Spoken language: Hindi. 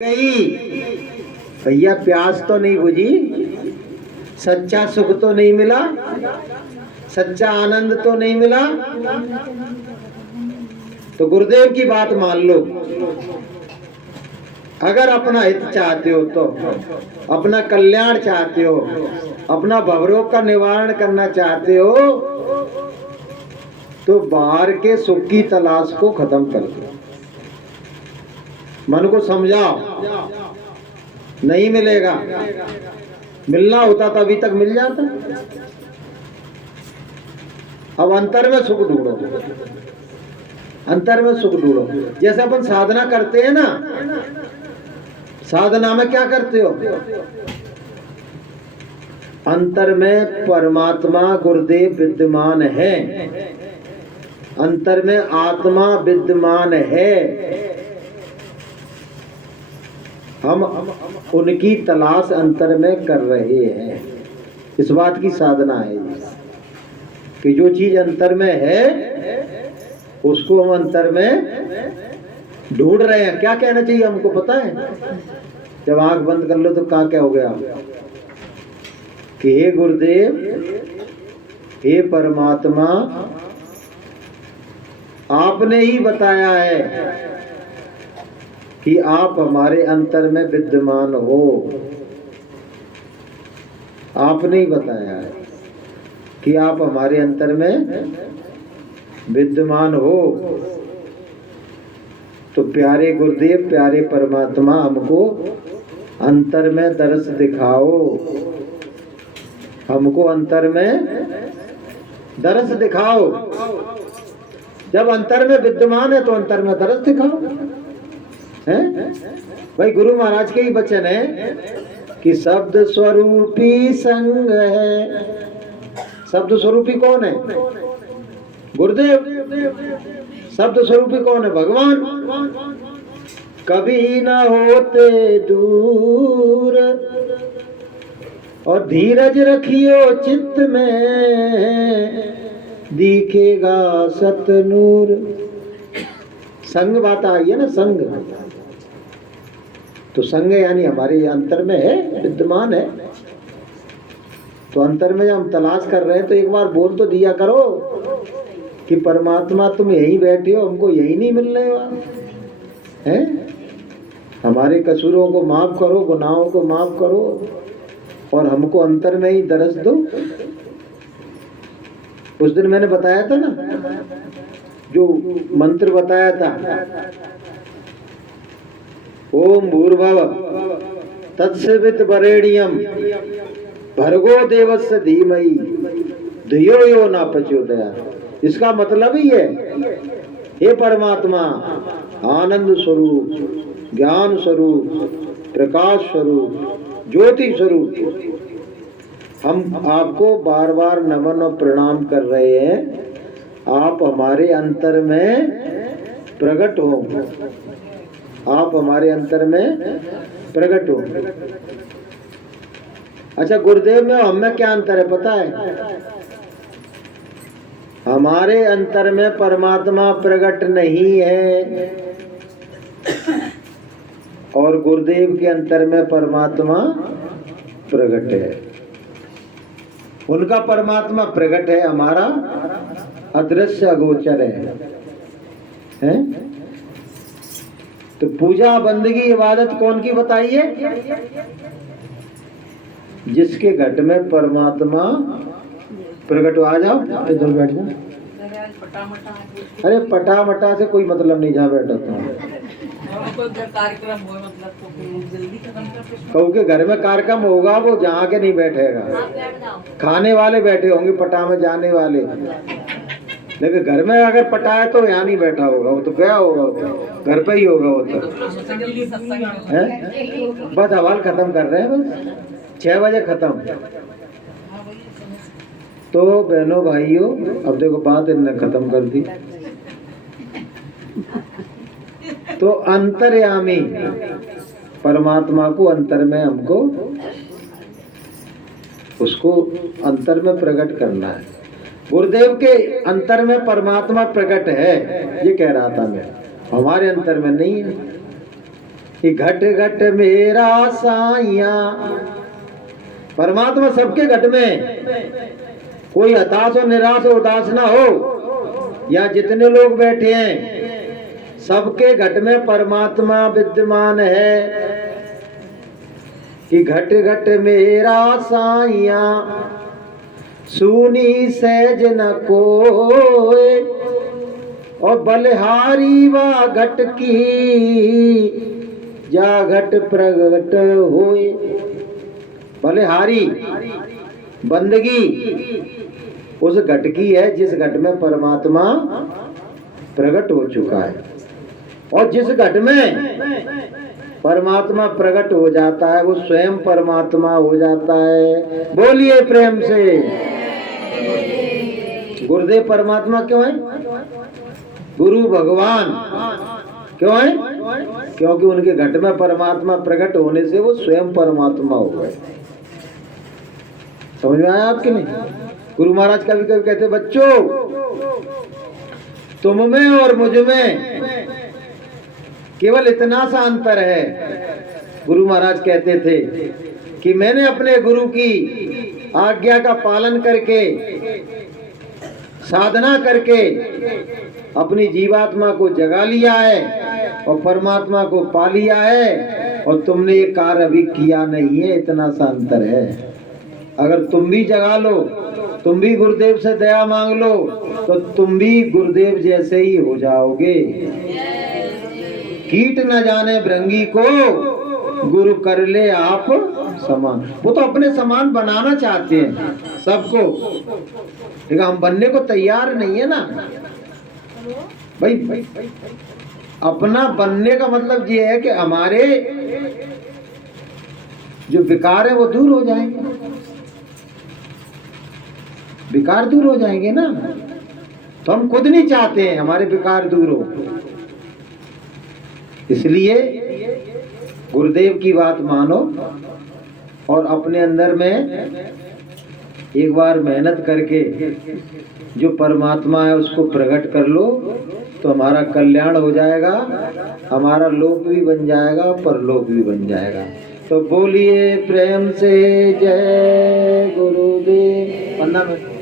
गई भैया, प्यास तो नहीं बुझी, सच्चा सुख तो नहीं मिला, सच्चा आनंद तो नहीं मिला। तो गुरुदेव की बात मान लो। अगर अपना हित चाहते हो तो, अपना कल्याण चाहते हो, अपना भवरोग का निवारण करना चाहते हो, तो बाहर के सुख की तलाश को खत्म कर दो। मन को समझाओ, नहीं मिलेगा। मिलना होता तो अभी तक मिल जाता। अब अंतर में सुख ढूंढो, अंतर में सुख ढूंढो। जैसे अपन साधना करते हैं ना, साधना में क्या करते हो? अंतर में परमात्मा गुरुदेव विद्यमान है, अंतर में आत्मा विद्यमान है। हम उनकी तलाश अंतर में कर रहे हैं। इस बात की साधना है कि जो चीज अंतर में है उसको हम अंतर में ढूंढ रहे हैं। क्या कहना चाहिए हमको पता है? जब आंख बंद कर लो तो क्या हो गया कि हे गुरुदेव, हे परमात्मा, आपने ही बताया है कि आप हमारे अंतर में विद्यमान हो। आपने ही बताया है कि आप हमारे अंतर में विद्यमान हो। तो प्यारे गुरुदेव, प्यारे परमात्मा, हमको अंतर में दर्श दिखाओ, हमको अंतर में दर्श दिखाओ। जब अंतर में विद्यमान है तो अंतर में दर्श दिखाओ। है भाई, गुरु महाराज के ही वचन है कि शब्द स्वरूपी संग है। शब्द स्वरूपी कौन है? गुरुदेव। शब्द स्वरूपी कौन है? भगवान। कभी न होते दूर और धीरज रखियो चित्त में, दिखेगा सतनूर। संग बात आई है ना, संग। तो संग यानी हमारे अंतर में है, विद्यमान है। तो अंतर में जब हम तलाश कर रहे हैं तो एक बार बोल तो दिया करो कि परमात्मा तुम यहीं बैठे हो, हमको यही नहीं मिलने वाला है। हमारे कसूरों को माफ करो, गुनाहों को माफ करो और हमको अंतर में ही दर्श दो। उस दिन मैंने बताया था ना, जो मंत्र बताया था, ओम भूर्भुव तत्सवितुर्वरेण्यं भर्गो देवस्य धीमहि धियो यो न प्रचोदयात्। इसका मतलब ही है, हे परमात्मा, आनंद स्वरूप, ज्ञान स्वरूप, प्रकाश स्वरूप, ज्योति स्वरूप, हम आपको बार बार नमन और प्रणाम कर रहे हैं। आप हमारे अंतर में प्रकट हो, आप हमारे अंतर में प्रकट हो। अच्छा, गुरुदेव में हम में क्या अंतर है पता है? हमारे अंतर में परमात्मा प्रकट नहीं है और गुरुदेव के अंतर में परमात्मा प्रकट है। उनका परमात्मा प्रकट है, हमारा अदृश्य अगोचर है? तो पूजा, बंदगी, इबादत कौन की बताइए? जिसके घट में परमात्मा प्रकट हो। आ जाओ, इधर बैठ जाओ। अरे पटामटा से कोई मतलब नहीं, जहाँ बैठा था। कहूँ के घर में कार्यक्रम होगा, वो जहाँ के नहीं बैठेगा। खाने वाले बैठे होंगे, पटा में जाने वाले, लेकिन घर में अगर पटा है तो यहाँ नहीं बैठा होगा, वो तो गया होगा, वो घर पे ही होगा। वो तो है। बस हवाल खत्म कर रहे हैं, बस 6 बजे खत्म। तो बहनों भाइयों, अब देखो बात इन्होंने खत्म कर दी। तो अंतर्यामी परमात्मा को अंतर में हमको उसको अंतर में प्रकट करना है। गुरुदेव के अंतर में परमात्मा प्रकट है, ये कह रहा था मैं, हमारे अंतर में नहीं है। कि घट घट मेरा साइया। परमात्मा सबके घट में, कोई हताश और निराश और उदास ना हो। या जितने लोग बैठे हैं सबके घट में परमात्मा विद्यमान है। कि घट घट मेरा साइया सुनी सहज न कोय, और बलिहारी वा घट की जा घट प्रगट होए। बलिहारी बंदगी उस घट की है जिस घट में परमात्मा प्रकट हो चुका है। और जिस घट में परमात्मा प्रकट हो जाता है वो स्वयं परमात्मा हो जाता है। बोलिए प्रेम से। गुरुदेव परमात्मा क्यों है? गुरु भगवान क्यों है? क्योंकि उनके घट में परमात्मा प्रकट होने से वो स्वयं परमात्मा हो गए। समझ में आया आपके नहीं? गुरु महाराज कभी कभी कहते, बच्चों तुम में और मुझ में केवल इतना सा अंतर है। गुरु महाराज कहते थे कि मैंने अपने गुरु की आज्ञा का पालन करके, साधना करके अपनी जीवात्मा को जगा लिया है और परमात्मा को पा लिया है, और तुमने ये कार्य अभी किया नहीं है। इतना सा अंतर है। अगर तुम भी जगा लो, तुम भी गुरुदेव से दया मांग लो, तो तुम भी गुरुदेव जैसे ही हो जाओगे। कीट न जाने भृंगी को गुरु कर ले आप समान। वो तो अपने समान बनाना चाहते हैं सबको, लेकिन हम बनने को तैयार नहीं है ना भाई। अपना बनने का मतलब ये है कि हमारे जो विकार है वो दूर हो जाएंगे। विकार दूर हो जाएंगे ना, तो हम खुद नहीं चाहते हैं हमारे विकार दूर हो। इसलिए गुरुदेव की बात मानो और अपने अंदर में एक बार मेहनत करके जो परमात्मा है उसको प्रकट कर लो, तो हमारा कल्याण हो जाएगा, हमारा लोक भी बन जाएगा, परलोक भी बन जाएगा। तो बोलिए प्रेम से जय गुरुदेव।